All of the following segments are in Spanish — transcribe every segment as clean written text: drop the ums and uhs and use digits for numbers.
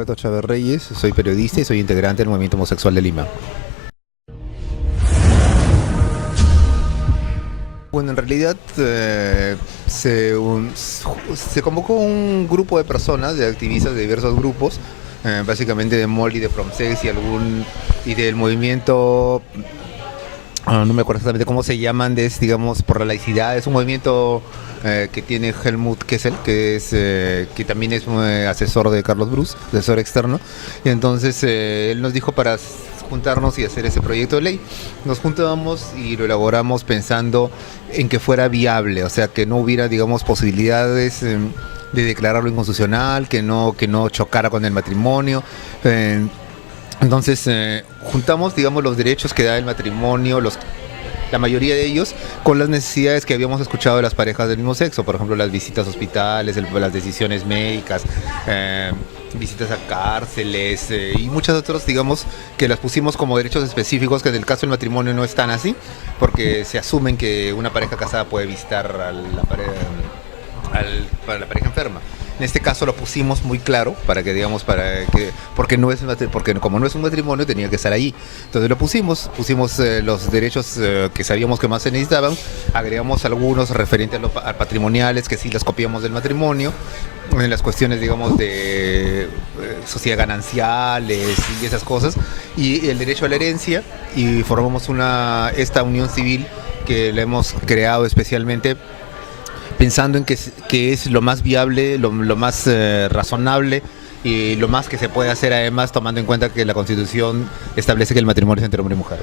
Alberto Chávez Reyes, soy periodista y soy integrante del Movimiento Homosexual de Lima. Bueno, en realidad se convocó un grupo de personas, de activistas de diversos grupos, básicamente de MOL y de Promsex y del movimiento, no me acuerdo exactamente cómo se llaman, digamos, por la laicidad. Es un movimiento que tiene Helmut Kessel, que también es un asesor de Carlos Bruce, asesor externo, y entonces él nos dijo para juntarnos y hacer ese proyecto de ley. Nos juntamos y lo elaboramos pensando en que fuera viable, o sea, que no hubiera, digamos, posibilidades de declararlo inconstitucional, que no chocara con el matrimonio. Entonces juntamos, digamos, los derechos que da el matrimonio, la mayoría de ellos, con las necesidades que habíamos escuchado de las parejas del mismo sexo, por ejemplo, las visitas a hospitales, las decisiones médicas, visitas a cárceles y muchas otras, digamos, que las pusimos como derechos específicos, que en el caso del matrimonio no están así, porque se asumen que una pareja casada puede visitar a la pareja enferma. En este caso lo pusimos muy claro para que, digamos, porque como no es un matrimonio tenía que estar ahí. Entonces lo pusimos los derechos que sabíamos que más se necesitaban, agregamos algunos referentes a patrimoniales que sí las copiamos del matrimonio, en las cuestiones, digamos, de sociedad gananciales y esas cosas, y el derecho a la herencia, y formamos esta unión civil que la hemos creado especialmente pensando en que es lo más viable, lo más razonable y lo más que se puede hacer, además tomando en cuenta que la Constitución establece que el matrimonio es entre hombre y mujer.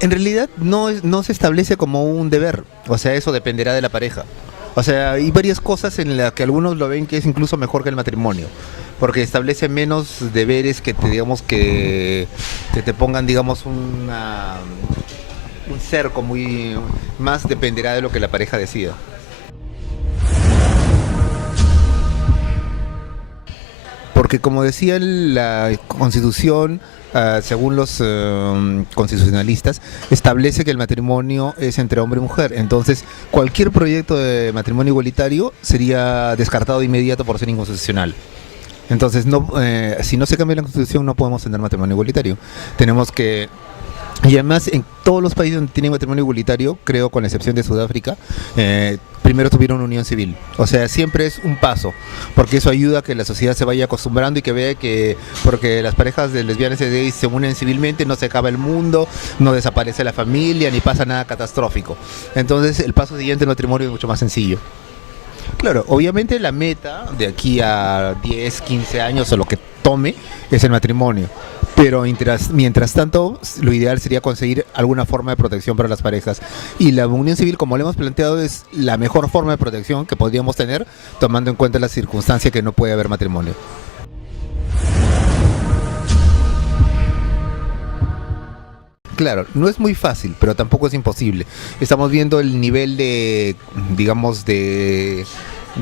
En realidad no se establece como un deber, o sea, eso dependerá de la pareja. O sea, hay varias cosas en las que algunos lo ven que es incluso mejor que el matrimonio, porque establece menos deberes que te pongan, digamos, un cerco más dependerá de lo que la pareja decida. Porque como decía la Constitución, según los constitucionalistas, establece que el matrimonio es entre hombre y mujer. Entonces, cualquier proyecto de matrimonio igualitario sería descartado de inmediato por ser inconstitucional. Entonces, si no se cambia la Constitución, no podemos tener matrimonio igualitario. Y además, en todos los países donde tienen matrimonio igualitario, creo con la excepción de Sudáfrica, primero tuvieron unión civil. O sea, siempre es un paso, porque eso ayuda a que la sociedad se vaya acostumbrando y que vea que porque las parejas de lesbianas y gays se unen civilmente, no se acaba el mundo, no desaparece la familia, ni pasa nada catastrófico. Entonces, el paso siguiente del matrimonio es mucho más sencillo. Claro, obviamente la meta de aquí a 10, 15 años o lo que tome es el matrimonio, pero mientras tanto lo ideal sería conseguir alguna forma de protección para las parejas, y la unión civil, como le hemos planteado, es la mejor forma de protección que podríamos tener, tomando en cuenta la circunstancia que no puede haber matrimonio. Claro, no es muy fácil, pero tampoco es imposible. Estamos viendo el nivel digamos, de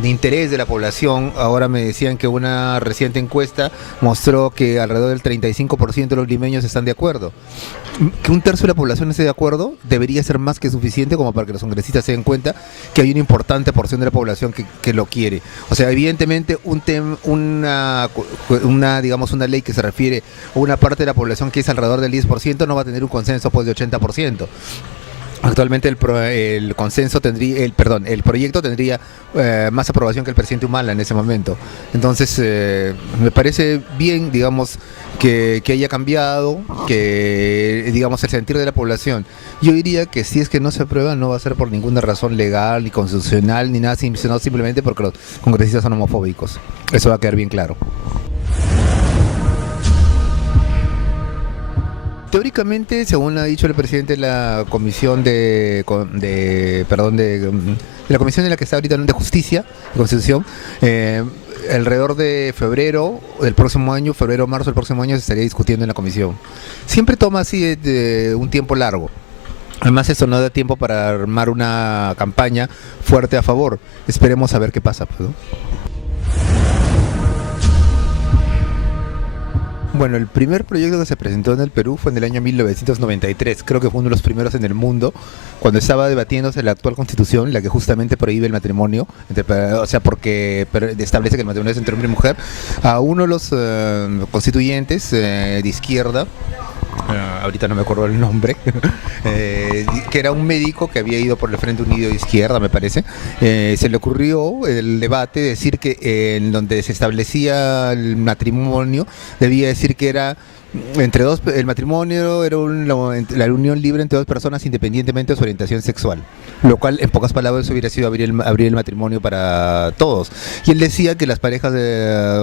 interés de la población. Ahora me decían que una reciente encuesta mostró que alrededor del 35% de los limeños están de acuerdo. Que un tercio de la población esté de acuerdo debería ser más que suficiente como para que los congresistas se den cuenta que hay una importante porción de la población que lo quiere. O sea, evidentemente digamos, una ley que se refiere a una parte de la población que es alrededor del 10% no va a tener un consenso pues de 80%. Actualmente el proyecto tendría más aprobación que el presidente Humala en ese momento. Entonces, me parece bien, digamos, que haya cambiado, que, digamos, el sentir de la población. Yo diría que si es que no se aprueba, no va a ser por ninguna razón legal, ni constitucional, ni nada, sino simplemente porque los congresistas son homofóbicos. Eso va a quedar bien claro. Teóricamente, según ha dicho el presidente de la comisión de la comisión en la que está ahorita de Justicia y Constitución, alrededor de febrero del próximo año, febrero-marzo del próximo año, se estaría discutiendo en la comisión. Siempre toma así un tiempo largo. Además, eso no da tiempo para armar una campaña fuerte a favor. Esperemos a ver qué pasa, pues, ¿no? Bueno, el primer proyecto que se presentó en el Perú fue en el año 1993, creo que fue uno de los primeros en el mundo, cuando estaba debatiéndose la actual constitución, la que justamente prohíbe el matrimonio, o sea, porque establece que el matrimonio es entre hombre y mujer. A uno de los constituyentes de izquierda, ahorita no me acuerdo el nombre, que era un médico que había ido por el Frente Unido de Izquierda, me parece, se le ocurrió el debate decir que en donde se establecía el matrimonio, debía decir que era entre dos, el matrimonio era la unión libre entre dos personas independientemente de su orientación sexual, lo cual en pocas palabras hubiera sido abrir el matrimonio para todos. Y él decía que las parejas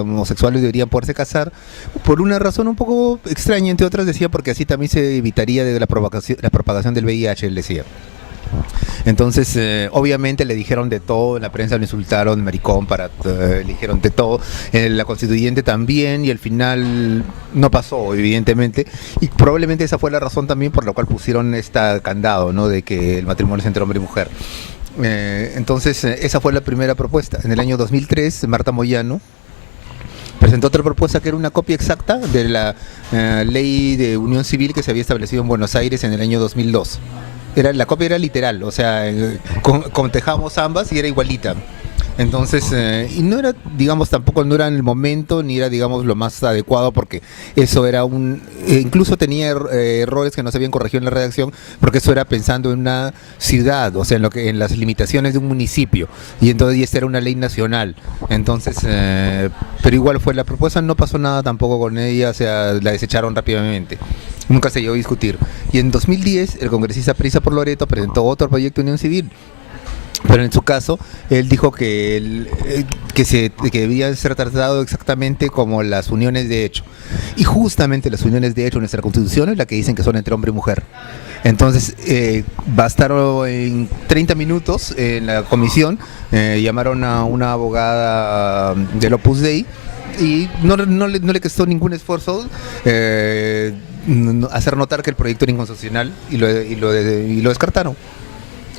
homosexuales deberían poderse casar por una razón un poco extraña, entre otras decía porque así también se evitaría de la propagación del VIH, él decía. Entonces, obviamente le dijeron de todo, en la prensa lo insultaron, maricón, le dijeron de todo, la constituyente también, y al final no pasó, evidentemente, y probablemente esa fue la razón también por la cual pusieron este candado, ¿no?, de que el matrimonio es entre hombre y mujer. Entonces, esa fue la primera propuesta. En el año 2003, Marta Moyano presentó otra propuesta que era una copia exacta de la ley de unión civil que se había establecido en Buenos Aires en el año 2002. La copia era literal, o sea, contejamos ambas y era igualita. Entonces, y no era, digamos, tampoco no era en el momento, ni era, digamos, lo más adecuado, porque eso era incluso tenía errores que no se habían corregido en la redacción, porque eso era pensando en una ciudad, o sea, en las limitaciones de un municipio, y entonces y esta era una ley nacional. Entonces, pero igual fue la propuesta, no pasó nada tampoco con ella, o sea, la desecharon rápidamente. Nunca se llegó a discutir. Y en 2010, el congresista Prisa por Loreto presentó otro proyecto de unión civil. Pero en su caso, él dijo que debía ser tratado exactamente como las uniones de hecho. Y justamente las uniones de hecho en nuestra Constitución es la que dicen que son entre hombre y mujer. Entonces, bastaron en 30 minutos en la comisión, llamaron a una abogada del Opus Dei, y no le costó ningún esfuerzo hacer notar que el proyecto era inconstitucional y lo descartaron.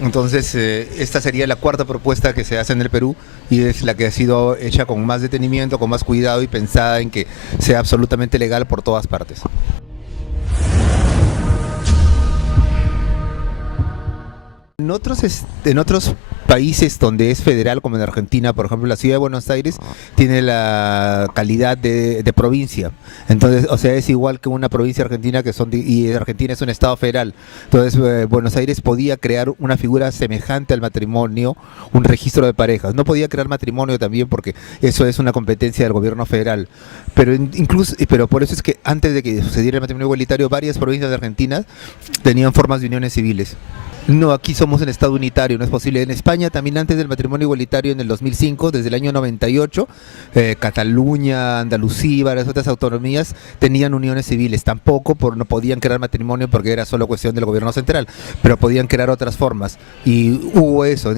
Entonces, esta sería la cuarta propuesta que se hace en el Perú y es la que ha sido hecha con más detenimiento, con más cuidado y pensada en que sea absolutamente legal por todas partes. En otros países donde es federal, como en Argentina, por ejemplo, la ciudad de Buenos Aires tiene la calidad de provincia. Entonces, o sea, es igual que una provincia argentina y Argentina es un estado federal. Entonces, Buenos Aires podía crear una figura semejante al matrimonio, un registro de parejas. No podía crear matrimonio también porque eso es una competencia del gobierno federal. Pero por eso es que antes de que sucediera el matrimonio igualitario, varias provincias de Argentina tenían formas de uniones civiles. No, aquí somos en estado unitario, no es posible. En España también antes del matrimonio igualitario en el 2005, desde el año 98, Cataluña, Andalucía y varias otras autonomías tenían uniones civiles. Tampoco no podían crear matrimonio porque era solo cuestión del gobierno central, pero podían crear otras formas. Y hubo eso.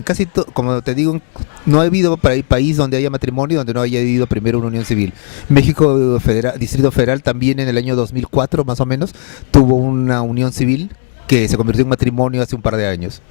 Como te digo, no ha habido país donde haya matrimonio donde no haya habido primero una unión civil. México Distrito Federal también en el año 2004 más o menos tuvo una unión civil que se convirtió en matrimonio hace un par de años.